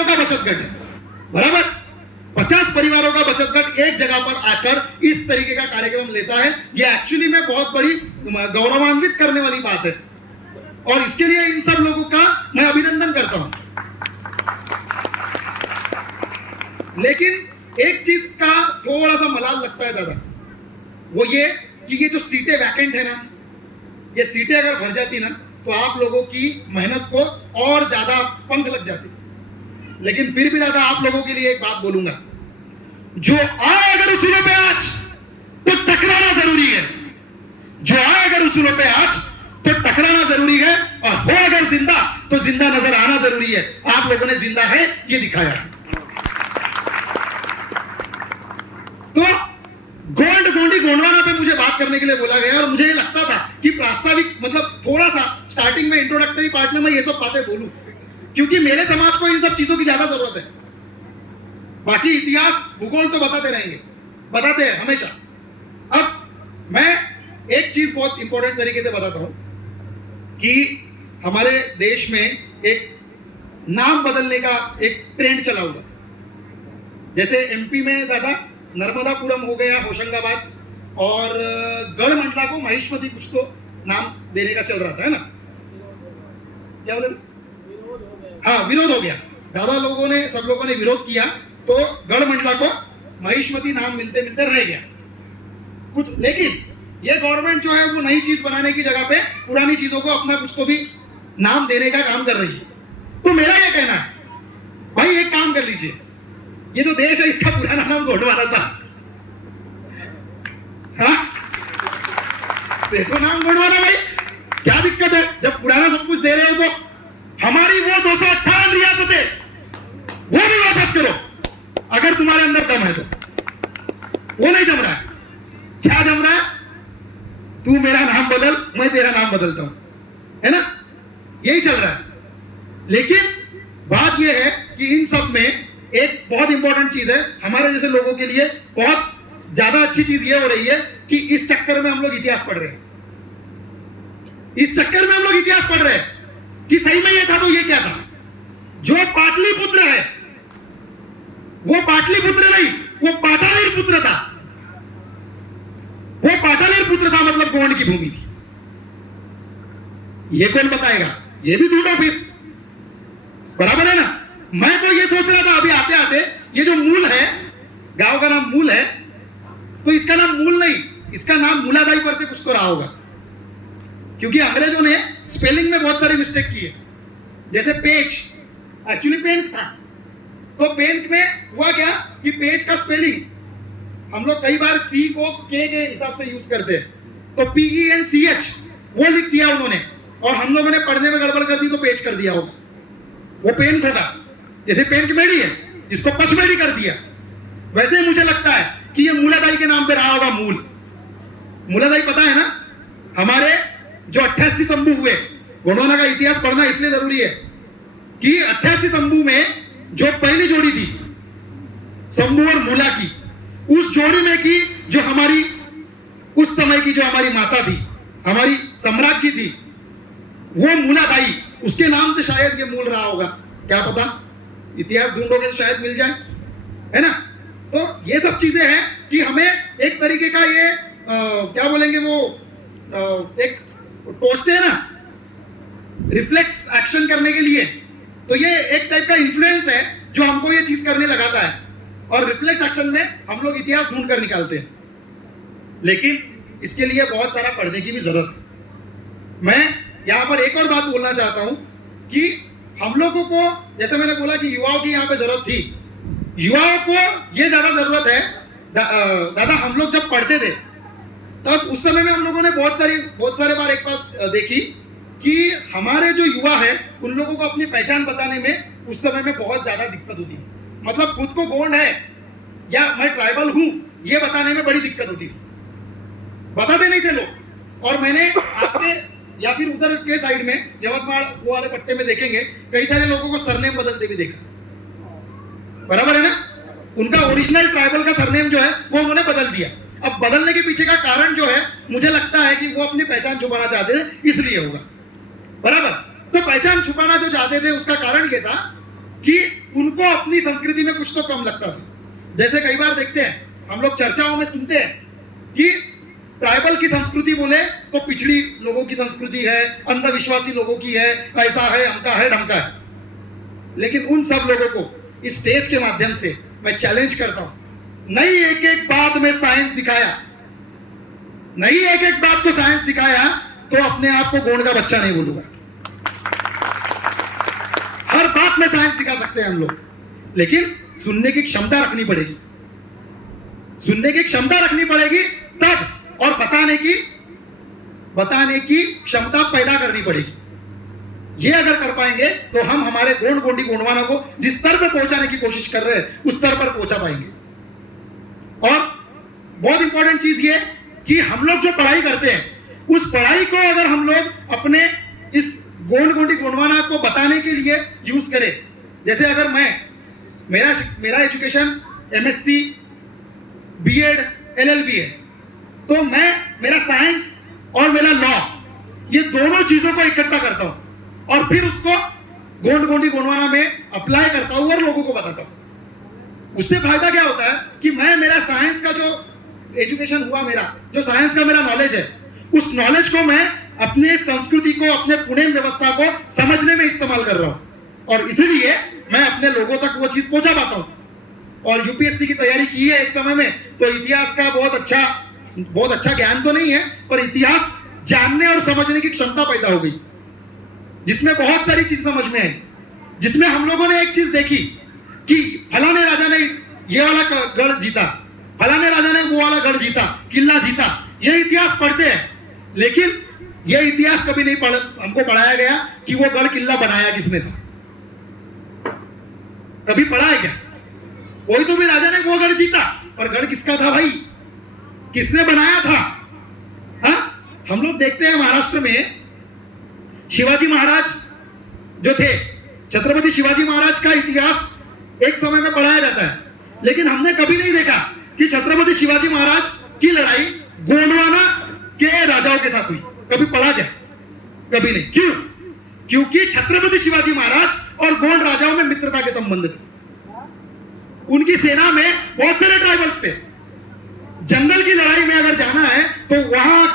परिवारों का बचत गट है, बराबर। 50 परिवारों का बचत गट एक जगह पर आकर इस तरीके का कार्यक्रम लेता है, ये एक्चुअली में बहुत बड़ी गौरवान्वित करने वाली बात है, और इसके लिए इन सब लोगों का मैं अभिनंदन करता हूं। लेकिन एक चीज का थोड़ा सा मलाल लगता है दादा, वो ये कि ये जो सीटें वैकेंट है ना, ये सीटें अगर भर जाती ना तो आप लोगों की मेहनत को और ज्यादा पंख लग जाती। लेकिन फिर भी दादा आप लोगों के लिए एक बात बोलूंगा, जो आए अगर उसूलों पे आज तो टकराना जरूरी है, जो आए अगर उसूलों पे आज तो टकराना जरूरी है, और हो अगर जिंदा तो जिंदा नजर आना जरूरी है। आप लोगों ने जिंदा है ये दिखाया। तो गोंडी गोंडवाना पे मुझे बात करने के लिए बोला गया, और मुझे ये लगता था कि प्रास्ताविक मतलब थोड़ा सा स्टार्टिंग में इंट्रोडक्टरी पार्ट में मैं ये सब बातें बोलूं, क्योंकि मेरे समाज को इन सब चीजों की ज्यादा जरूरत है। बाकी इतिहास भूगोल तो बताते रहेंगे, बताते हैं हमेशा। अब मैं एक चीज बहुत इंपॉर्टेंट तरीके से बताता हूं कि हमारे देश में एक नाम बदलने का एक ट्रेंड चला हुआ। जैसे एमपी में दादा नर्मदापुरम हो गया, होशंगाबाद, और गढ़मंडला को महिष्मती कुछ तो नाम देने का चल रहा था, है ना? क्या बोले? हाँ, विरोध हो गया दादा, लोगों ने, सब लोगों ने विरोध किया, तो गढ़मंडला को महिष्मती नाम मिलते मिलते रह गया कुछ। लेकिन ये गवर्नमेंट जो है वो नई चीज बनाने की जगह पे पुरानी चीजों को अपना कुछ तो भी नाम देने का काम कर रही है। तो मेरा ये कहना है, भाई एक काम कर लीजिए, ये जो देश है इसका पुराना नाम गोंडवाना था, हाँ? देखो नाम गोंडवाना, भाई क्या दिक्कत है? जब पुराना सब कुछ दे रहे हो तो हमारी वो 258 रियासतें वो भी वापस करो, अगर तुम्हारे अंदर दम है तो। वो नहीं जम रहा है, क्या जम रहा है? तू मेरा नाम बदल, मैं तेरा नाम बदलता हूं, है ना? यही चल रहा है। लेकिन बात यह है कि इन सब में एक बहुत इंपॉर्टेंट चीज है, हमारे जैसे लोगों के लिए बहुत ज्यादा अच्छी चीज ये हो रही है कि इस चक्कर में हम लोग इतिहास पढ़ रहे हैं। इस चक्कर में हम लोग इतिहास पढ़ रहे हैं कि सही में ये था तो ये क्या था। जो पाटलिपुत्र है वो पाटलिपुत्र नहीं, वो पाटालिर पुत्र था। वो पाटालिर पुत्र था, मतलब गोंड की भूमि थी। ये कौन बताएगा? ये भी ढूंढो फिर, बराबर है ना? मैं तो ये सोच रहा था अभी आते आते, ये जो मूल है, गांव का नाम मूल है, तो इसका नाम मूल नहीं, इसका नाम मूलादाई पर से कुछ तो रहा होगा, क्योंकि अंग्रेजों ने स्पेलिंग में बहुत सारी मिस्टेक की है। जैसे पेज एक्चुअली पेंट था, तो पेंट में हुआ क्या कि पेज का स्पेलिंग हम लोग कई बार सी को के हिसाब से यूज करते हैं, तो PENCH वो लिख दिया उन्होंने, और हम लोगों ने पढ़ने में गड़बड़ कर दी तो पेज कर दिया होगा। वो पेन था, जैसे पेंट मेडी है जिसको पचमेडी कर दिया, वैसे ही मुझे लगता है कि ये मूलादाई के नाम पे रहा होगा। मूलादाई पता है ना, हमारे जो 88 शंभू हुए, गोंडवाना का इतिहास पढ़ना इसलिए जरूरी है कि 88 शंभू में जो पहली जोड़ी थी शंभू और मूला की, उस जोड़ी में की जो हमारी उस समय की जो हमारी माता थी, हमारी सम्राज्ञी थी, वो मूलादाई, उसके नाम से शायद ये मूल रहा होगा, क्या पता? इतिहास ढूंढोगे तो शायद मिल जाए, है ना? तो ये सब चीजें हैं कि हमें एक तरीके का ये क्या बोलेंगे वो एक टोचते हैं ना, रिफ्लेक्स एक्शन करने के लिए, तो ये एक टाइप का इन्फ्लुएंस है जो हमको ये चीज करने लगाता है, और रिफ्लेक्स एक्शन में हम लोग इतिहास ढूंढ कर निकालते हैं। लेकिन इसके लिए बहुत सारा पढ़ने की भी जरूरत है। मैं यहाँ पर एक और बात बोलना चाहता हूं कि हम लोगों को, जैसे मैंने बोला कि युवाओं की यहाँ पे जरूरत थी, युवाओं को ये ज्यादा जरूरत है। दादा हम लोग जब पढ़ते थे तब उस समय में हम लोगों ने बहुत सारे बार एक बात देखी कि हमारे जो युवा है उन लोगों को अपनी पहचान बताने में उस समय में बहुत ज्यादा दिक्कत होती थी। मतलब खुद को गोंड है या मैं ट्राइबल हूं ये बताने में बड़ी दिक्कत होती थी, बताते नहीं थे लोग। और मैंने आपके या फिर उधर के साइड में जवतमाड़ वो वाले पट्टे में देखेंगे कई सारे लोगों को सरनेम बदलते भी देखा, बराबर है ना? उनका ओरिजिनल ट्राइबल का सरनेम जो है वो उन्होंने बदल दिया। अब बदलने के पीछे का कारण जो है मुझे लगता है कि वो अपनी पहचान छुपाना चाहते थे, इसलिए होगा, बराबर? तो पहचान छुपाना जो चाहते थे उसका कारण ये था कि उनको अपनी संस्कृति में कुछ तो कम लगता था। जैसे कई बार देखते हैं हम लोग चर्चाओं में सुनते हैं कि ट्राइबल की संस्कृति बोले तो पिछड़ी लोगों की संस्कृति है, अंधविश्वासी लोगों की है, ऐसा है, अमका है, ढमका है। लेकिन उन सब लोगों को इस स्टेज के माध्यम से मैं चैलेंज करता हूं, नहीं एक एक बात में साइंस दिखाया, नहीं एक एक बात को साइंस दिखाया तो अपने आप को गोंड का बच्चा नहीं बोलूंगा। हर बात में साइंस दिखा सकते हैं हम लोग, लेकिन सुनने की क्षमता रखनी पड़ेगी, सुनने की क्षमता रखनी पड़ेगी तब, और बताने की क्षमता पैदा करनी पड़ेगी। ये अगर कर पाएंगे तो हम हमारे गोंड गोंडी गोंडवानों को जिस स्तर पर पहुंचाने की कोशिश कर रहे हैं उस स्तर पर पहुंचा पाएंगे। और बहुत इंपॉर्टेंट चीज ये कि हम लोग जो पढ़ाई करते हैं उस पढ़ाई को अगर हम लोग अपने इस गोंड गोंडी गोंडवाना को बताने के लिए यूज करें, जैसे अगर मेरा एजुकेशन एमएससी, बीएड, एलएलबी है, तो मेरा साइंस और मेरा लॉ, ये दोनों चीजों को इकट्ठा करता हूं और फिर उसको गोंड गोंडी गोंडवाना में अप्लाई करता हूं और लोगों को बताता हूं। उससे फायदा क्या होता है कि मेरा साइंस का जो एजुकेशन हुआ, जो साइंस का मेरा नॉलेज है, उस नॉलेज को मैं अपने संस्कृति को, अपने पुणे व्यवस्था को समझने में इस्तेमाल कर रहा हूं और इसीलिए मैं अपने लोगों तक वो चीज पहुंचा पाता हूं। और यूपीएससी की तैयारी की है एक समय में, तो इतिहास का बहुत अच्छा ज्ञान तो नहीं है, पर इतिहास जानने और समझने की क्षमता पैदा हो गई, जिसमें बहुत सारी चीज समझ में आई, जिसमें हम लोगों ने एक चीज देखी कि फलाने राजा ने ये वाला गढ़ जीता, फलाने राजा ने वो वाला गढ़ जीता, किला जीता। ये इतिहास पढ़ते हैं, लेकिन ये इतिहास कभी नहीं हमको पढ़ाया गया कि वो गढ़ किला बनाया किसने था। कभी पढ़ा है क्या? कोई तो भी राजा ने वो गढ़ जीता, पर गढ़ किसका था भाई? किसने बनाया था? हाँ, हम लोग देखते हैं महाराष्ट्र में शिवाजी महाराज जो थे, छत्रपति शिवाजी महाराज का इतिहास एक समय में पढ़ाया जाता है, लेकिन हमने कभी नहीं देखा कि छत्रपति शिवाजी महाराज की लड़ाई गोंडवाना के राजाओं के साथ हुई। कभी पढ़ा क्या? कभी नहीं। क्यों? क्योंकि छत्रपति शिवाजी महाराज और गोंड राजाओं में मित्रता के संबंध थे। उनकी सेना में बहुत सारे ट्राइबल्स थे। जंगल की लड़ाई में अगर जाना है तो वहां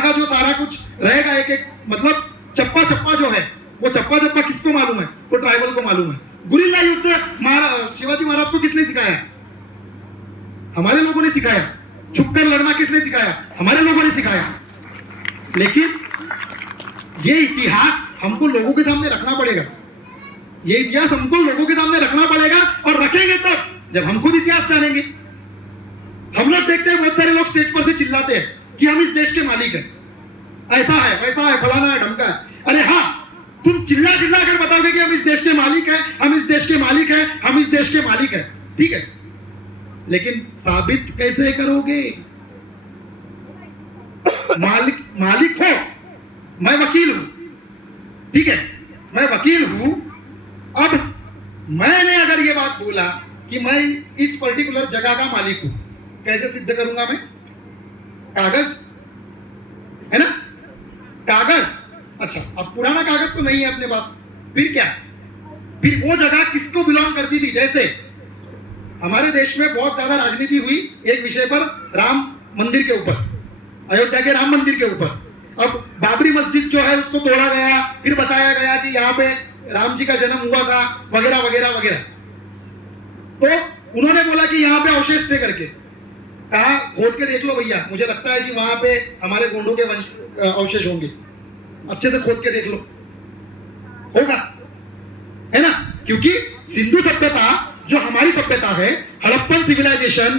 का जो सारा कुछ रहेगा, एक मतलब चप्पा चप्पा जो है, वो चप्पा चप्पा किसको मालूम है? तो ट्राइबल को मालूम है। गुरिल्ला युद्ध शिवाजी महाराज को किसने सिखाया? हमारे लोगों ने सिखाया। छुपकर लड़ना किसने सिखाया? हमारे लोगों ने सिखाया। लेकिन ये इतिहास हमको लोगों के सामने रखना पड़ेगा। ये इतिहास हमको लोगों के सामने रखना पड़ेगा, और रखेंगे तब जब हम खुद इतिहास जानेंगे। हम लोग देखते हैं बहुत सारे लोग स्टेज पर से चिल्लाते हैं कि हम इस देश के मालिक हैं, ऐसा है, वैसा है, फलाना है, ढमका है। अरे हाँ, तुम चिल्ला कर बताओगे कि हम इस देश के मालिक हैं, हम इस देश के मालिक हैं, हम इस देश के मालिक हैं, ठीक है, लेकिन साबित कैसे करोगे? मालिक हो, मैं वकील हूं, ठीक है, मैं वकील हूं। अब मैंने अगर ये बात बोला कि मैं इस पर्टिकुलर जगह का मालिक हूं, कैसे सिद्ध करूंगा मैं? कागज है ना, कागज। अच्छा, अब पुराना कागज तो नहीं है अपने पास, फिर क्या? फिर वो जगह किसको बिलोंग करती थी? जैसे हमारे देश में बहुत ज्यादा राजनीति हुई एक विषय पर, राम मंदिर के ऊपर, अयोध्या के राम मंदिर के ऊपर। अब बाबरी मस्जिद जो है उसको तोड़ा गया, फिर बताया गया कि यहाँ पे राम जी का जन्म हुआ था, वगैरह वगैरह वगैरह। तो उन्होंने बोला कि यहाँ पे अवशेष थे करके, कहा खोद के देख लो भैया, मुझे लगता है कि वहां पे हमारे गोंडों के अवशेष होंगे, अच्छे से खोद के देख लो, होगा, है ना? क्योंकि सिंधु सभ्यता जो हमारी सभ्यता है, हड़प्पन सिविलाइजेशन,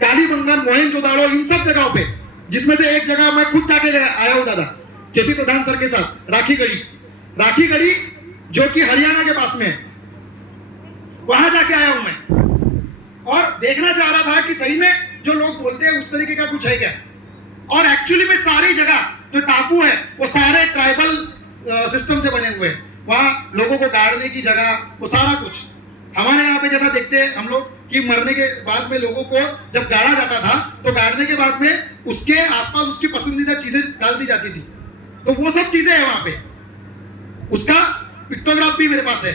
कालीबंगन, मोहनजोदाड़ो, इन सब जगहों पे, जिसमें से एक जगह मैं खुद जाके आया हूं दादा, केपी प्रधान सर के साथ, राखी गढ़ी जो कि हरियाणा के पास में है, वहां जाके आया हूं मैं, और देखना चाह रहा था कि सही में जो लोग बोलते हैं उस तरीके का कुछ है क्या। और एक्चुअली में सारी जगह जो टापू है वो सारे ट्राइबल सिस्टम से बने हुए हैं। वहां लोगों को गाड़ने की जगह, वो सारा कुछ हमारे यहाँ पे जैसा देखते हैं हम लोग कि मरने के बाद में लोगों को जब गाड़ा जाता था तो गाड़ने के बाद में उसके आसपास उसकी पसंदीदा चीजें डाल दी जाती थी, तो वो सब चीजें है वहां पे। उसका पिक्टोग्राफ भी मेरे पास है।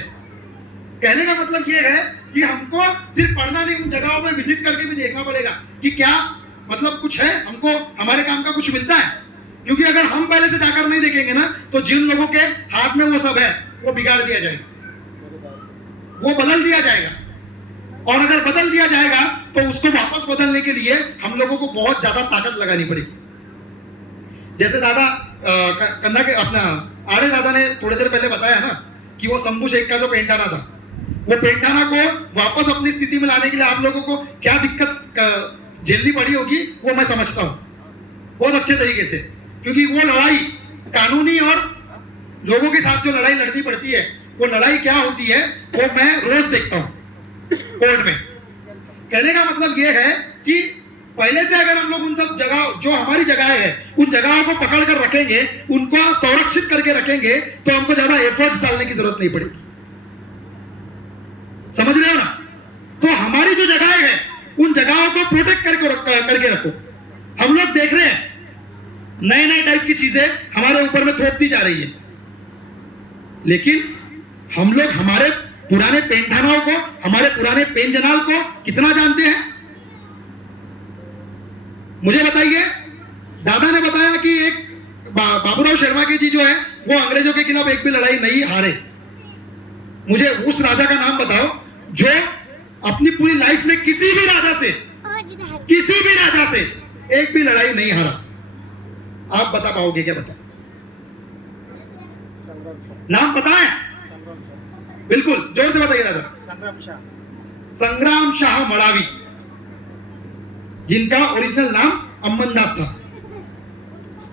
कहने का मतलब ये है कि हमको सिर्फ पढ़ना नहीं, उन जगहों पे विजिट करके भी देखना पड़ेगा कि क्या मतलब कुछ है, हमको हमारे काम का कुछ मिलता है। क्योंकि अगर हम पहले से जाकर नहीं देखेंगे ना, तो जिन लोगों के हाथ में वो सब है वो बिगाड़ दिया जाएगा, वो बदल दिया जाएगा। और अगर बदल दिया जाएगा तो उसको वापस बदलने के लिए हम लोगों को बहुत ज्यादा ताकत लगानी पड़ेगी। जैसे दादा कन्ना के अपना आड़े दादा ने थोड़ी देर पहले बताया ना कि वो शंभू शेख का जो पेंटाना था, वो पेंटाना को वापस अपनी स्थिति में लाने के लिए आप लोगों को क्या दिक्कत झेलनी पड़ी होगी वो मैं समझता हूं बहुत अच्छे तरीके से। क्योंकि वो लड़ाई कानूनी और लोगों के साथ जो लड़ाई लड़नी पड़ती है, वो लड़ाई क्या होती है वो मैं रोज देखता हूं कोर्ट में। कहने का मतलब ये है कि पहले से अगर हम लोग उन सब जगह जो हमारी जगह है उन जगहों को पकड़ कर रखेंगे, उनको संरक्षित करके रखेंगे, तो हमको ज्यादा एफर्ट्स डालने की जरूरत नहीं पड़ेगी। समझ रहे हो ना? तो हमारी जो जगह है उन जगहों को प्रोटेक्ट करके रखो। हम लोग देख रहे हैं नए नए टाइप की चीजें हमारे ऊपर में थोप दी जा रही है, लेकिन हम लोग हमारे पुराने पेंटानाओं को, हमारे पुराने पेंजनाल को कितना जानते हैं? मुझे बताइए। दादा ने बताया कि एक बाबूराव शर्मा की जी जो है वो अंग्रेजों के खिलाफ एक भी लड़ाई नहीं हारे। मुझे उस राजा का नाम बताओ जो अपनी पूरी लाइफ में किसी भी राजा से एक भी लड़ाई नहीं हारा। आप बता पाओगे क्या? बता, नाम पता है? बिल्कुल जोर से बताइए दादा। संग्राम शाह मड़ावी, जिनका ओरिजिनल नाम अम्मनदास था।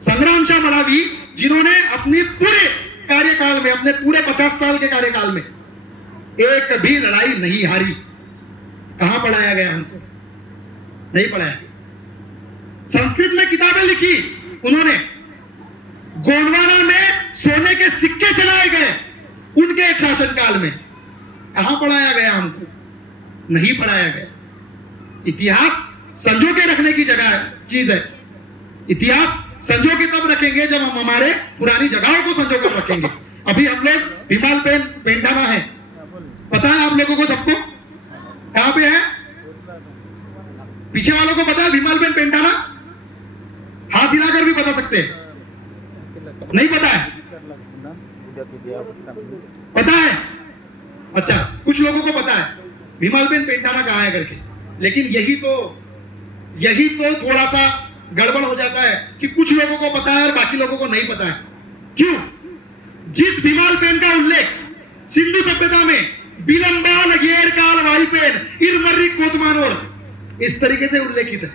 संग्राम शाह मड़ावी जिन्होंने अपनी पूरे कार्यकाल में, अपने पूरे 50 साल के कार्यकाल में एक भी लड़ाई नहीं हारी। कहां पढ़ाया गया हमको? नहीं पढ़ाया। संस्कृत में किताबें लिखी उन्होंने, गोंडवाना में सोने के सिक्के चलाए गए उनके एक शासनकाल में। कहां पढ़ाया गया हमको? नहीं पढ़ाया गया। इतिहास संजो के रखने की जगह चीज है। इतिहास संजो के तब रखेंगे जब हम हमारे पुरानी जगहों को संजो कर रखेंगे। अभी हम लोग भीमाल पेंटाना है, पता है आप लोगों को? सबको कहां पे है? पीछे वालों को पता है भीमाल पेंटाना? हाथ हिलाकर भी बता सकते हैं। नहीं पता है? पता है? अच्छा, कुछ लोगों को पता है भीमाल पेंटाना कहां है करके। लेकिन यही तो थोड़ा सा गड़बड़ हो जाता है कि कुछ लोगों को पता है और बाकी लोगों को नहीं पता है। क्यों? जिस भीमाल पेन का उल्लेख सिंधु सभ्यता में बिलंबाल घेर काल वाई पेन इरमर्री कोतमानोर इस तरीके से उल्लेखित है।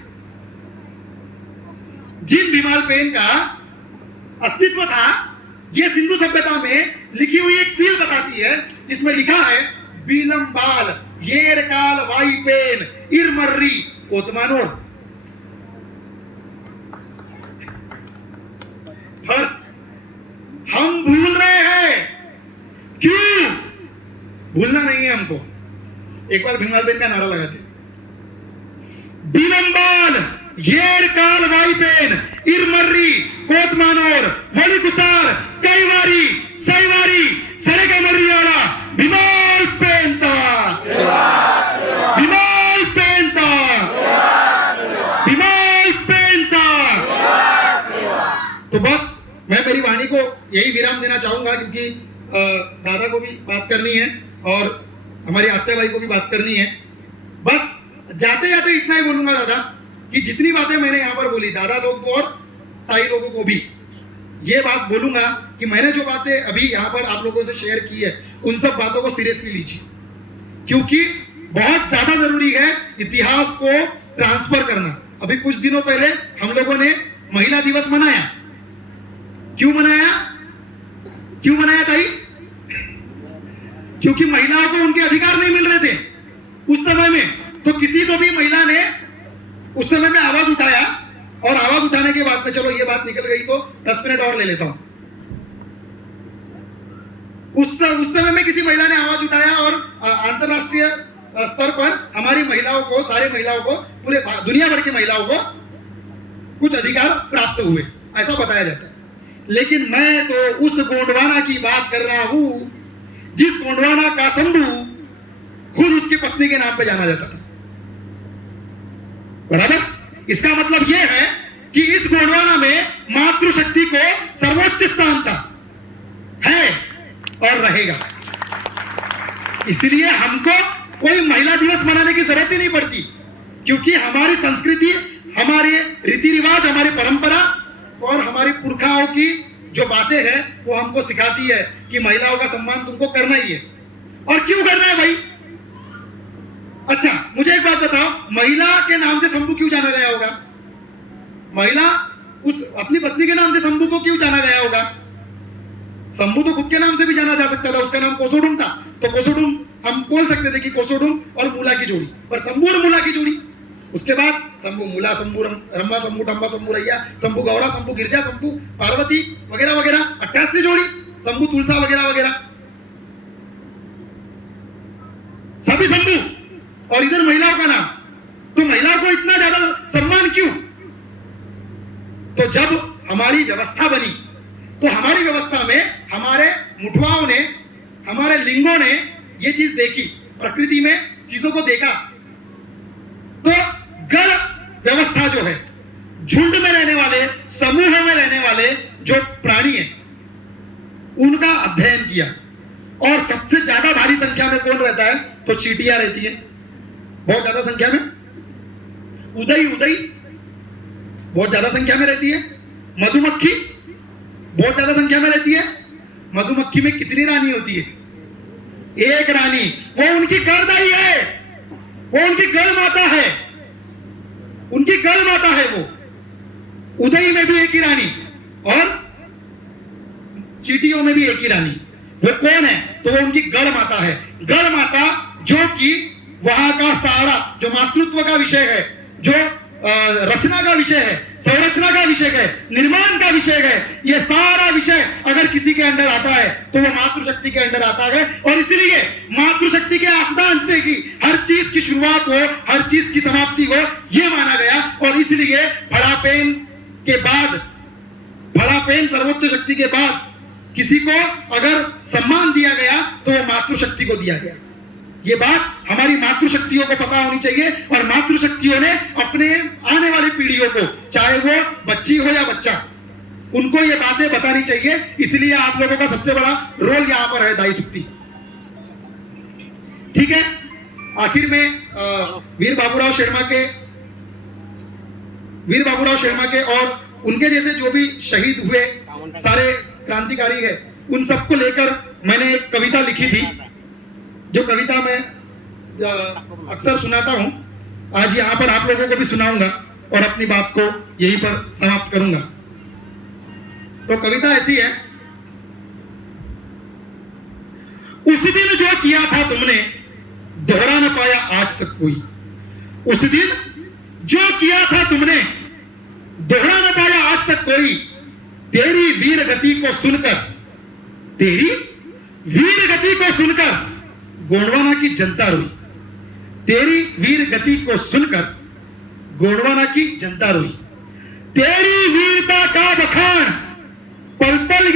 जिन भीमाल पेन का अस्तित्व था, यह सिंधु सभ्यता में लिखी हुई एक सील बताती है जिसमें लिखा है बिलंबाल घेर काल वाई पेन इरमर्री कोतमानोर। पर हम भूल रहे हैं। क्यों? भूलना नहीं है हमको। एक बार भीमाल पेन का नारा लगाते, बिलंबाल घेर काल वाई पेन इरमर्री कोतमानोर वलिकुसार कईवारी सईवारी सरेगा मर्रियाला भीमाल पेंता भीमाल पेंता भीमाल पेंता। तो बस मैं मेरी वाणी को यही विराम देना चाहूंगा, क्योंकि दादा को भी बात करनी है और हमारे आत्या भाई को भी बात करनी है। बस जाते जाते इतना ही बोलूंगा दादा कि जितनी बातें मैंने यहाँ पर बोली, दादा लोग को और ताई लोगों को भी ये बात बोलूंगा कि मैंने जो बातें अभी यहाँ पर आप लोगों से शेयर की है उन सब बातों को सीरियसली लीजिए, क्योंकि बहुत ज्यादा जरूरी है इतिहास को ट्रांसफर करना। अभी कुछ दिनों पहले हम लोगों ने महिला दिवस मनाया। क्यों मनाया? क्यों मनाया ताई? क्योंकि महिलाओं को उनके अधिकार नहीं मिल रहे थे उस समय में। तो किसी तो भी महिला ने उस समय में आवाज उठाया, और आवाज उठाने के बाद में चलो ये बात निकल गई तो 10 मिनट और ले लेता हूं। उस समय में किसी महिला ने आवाज उठाया और अंतरराष्ट्रीय स्तर पर हमारी महिलाओं को, सारे महिलाओं को, पूरे दुनिया भर की महिलाओं को कुछ अधिकार प्राप्त हुए, ऐसा बताया जाता है। लेकिन मैं तो उस गोंडवाना की बात कर रहा हूं जिस गोंडवाना का शंभू खुद उसकी पत्नी के नाम पे जाना जाता था। बराबर। इसका मतलब यह है कि इस गोंडवाना में मातृशक्ति को सर्वोच्च स्थान था, है और रहेगा। इसलिए हमको कोई महिला दिवस मनाने की जरूरत ही नहीं पड़ती, क्योंकि हमारी संस्कृति, हमारे रीति रिवाज, हमारी परंपरा और हमारे पुरखाओं की जो बातें हैं वो हमको सिखाती है कि महिलाओं का सम्मान तुमको करना ही है। और क्यों करना है भाई? अच्छा, मुझे एक बात बताओ, महिला के नाम से शंभू क्यों जाना गया होगा? महिला उस अपनी पत्नी के नाम से शंभू को क्यों जाना गया होगा? शंभू तो खुद के नाम से भी जाना जा सकता था, उसका नाम कोसोडुम था, तो कोसोडुम हम बोल सकते थे कि कोसोडुम और मूला की जोड़ी, पर शंभू और मूला की जोड़ी। उसके बाद शंभू मूला, शंभू रम्मा, शंभू टंबा, शंभू रैया, शंभू गौरा, शंभू गिरजा, शंभू पार्वती वगैरह वगैरह, 88 जोड़ी, शंभू तुलसा वगैरह वगैरह, सभी शंभू। और इधर महिलाओं का नाम, तो महिलाओं को इतना ज्यादा सम्मान क्यों? तो जब हमारी व्यवस्था बनी, तो हमारी व्यवस्था में हमारे मुठवाओं ने, हमारे लिंगों ने ये चीज देखी, प्रकृति में चीजों को देखा। तो गण व्यवस्था जो है, झुंड में रहने वाले, समूह में रहने वाले जो प्राणी हैं, उनका अध्ययन किया। और सबसे ज्यादा भारी संख्या में कौन रहता है? तो चींटियां रहती है बहुत ज्यादा संख्या में, उदई बहुत ज्यादा संख्या में रहती है, मधुमक्खी बहुत ज्यादा संख्या में रहती है। मधुमक्खी में कितनी रानी होती है? एक रानी। वो उनकी गणदाई है, वो उनकी गण माता है, उनकी गण माता है वो। उदई में भी एक ही रानी और चींटियों में भी एक ही रानी। वो कौन है? तो वो उनकी गण माता है। गण माता जो कि वहां का सारा जो मातृत्व का विषय है, जो रचना का विषय है, संरचना का विषय है, निर्माण का विषय है, ये सारा विषय अगर किसी के अंदर आता है तो वो मातृशक्ति के अंदर आता है। और इसलिए मातृशक्ति के आसदान से ही हर चीज की शुरुआत हो, हर चीज की समाप्ति हो, ये माना गया। और इसलिए फड़ापेन के बाद, फड़ापेन सर्वोच्च शक्ति के बाद किसी को अगर सम्मान दिया गया तो वो मातृशक्ति को दिया गया। ये बात हमारी मातृशक्तियों को पता होनी चाहिए। और मातृशक्तियों ने अपने आने वाली पीढ़ियों को, चाहे वो बच्ची हो या बच्चा, उनको ये बातें बतानी चाहिए। इसलिए आप लोगों का सबसे बड़ा रोल यहां पर है दाई शक्ति। ठीक है, आखिर में वीर बाबूराव शर्मा के और उनके जैसे जो भी शहीद हुए सारे क्रांतिकारी है, उन सबको लेकर मैंने एक कविता लिखी थी, जो कविता मैं अक्सर सुनाता हूं। आज यहां पर आप लोगों को भी सुनाऊंगा और अपनी बात को यहीं पर समाप्त करूंगा। तो कविता ऐसी है। उस दिन जो किया था तुमने, दोहरा न पाया आज तक कोई। उस दिन जो किया था तुमने, दोहरा न पाया आज तक कोई। तेरी वीर गति को सुनकर, तेरी वीर गति को सुनकर गोंडवाना की जनता रोई। तेरी वीर गति को सुनकर गोंडवाना की जनता रोई। तेरी वीरता का बखान पल पल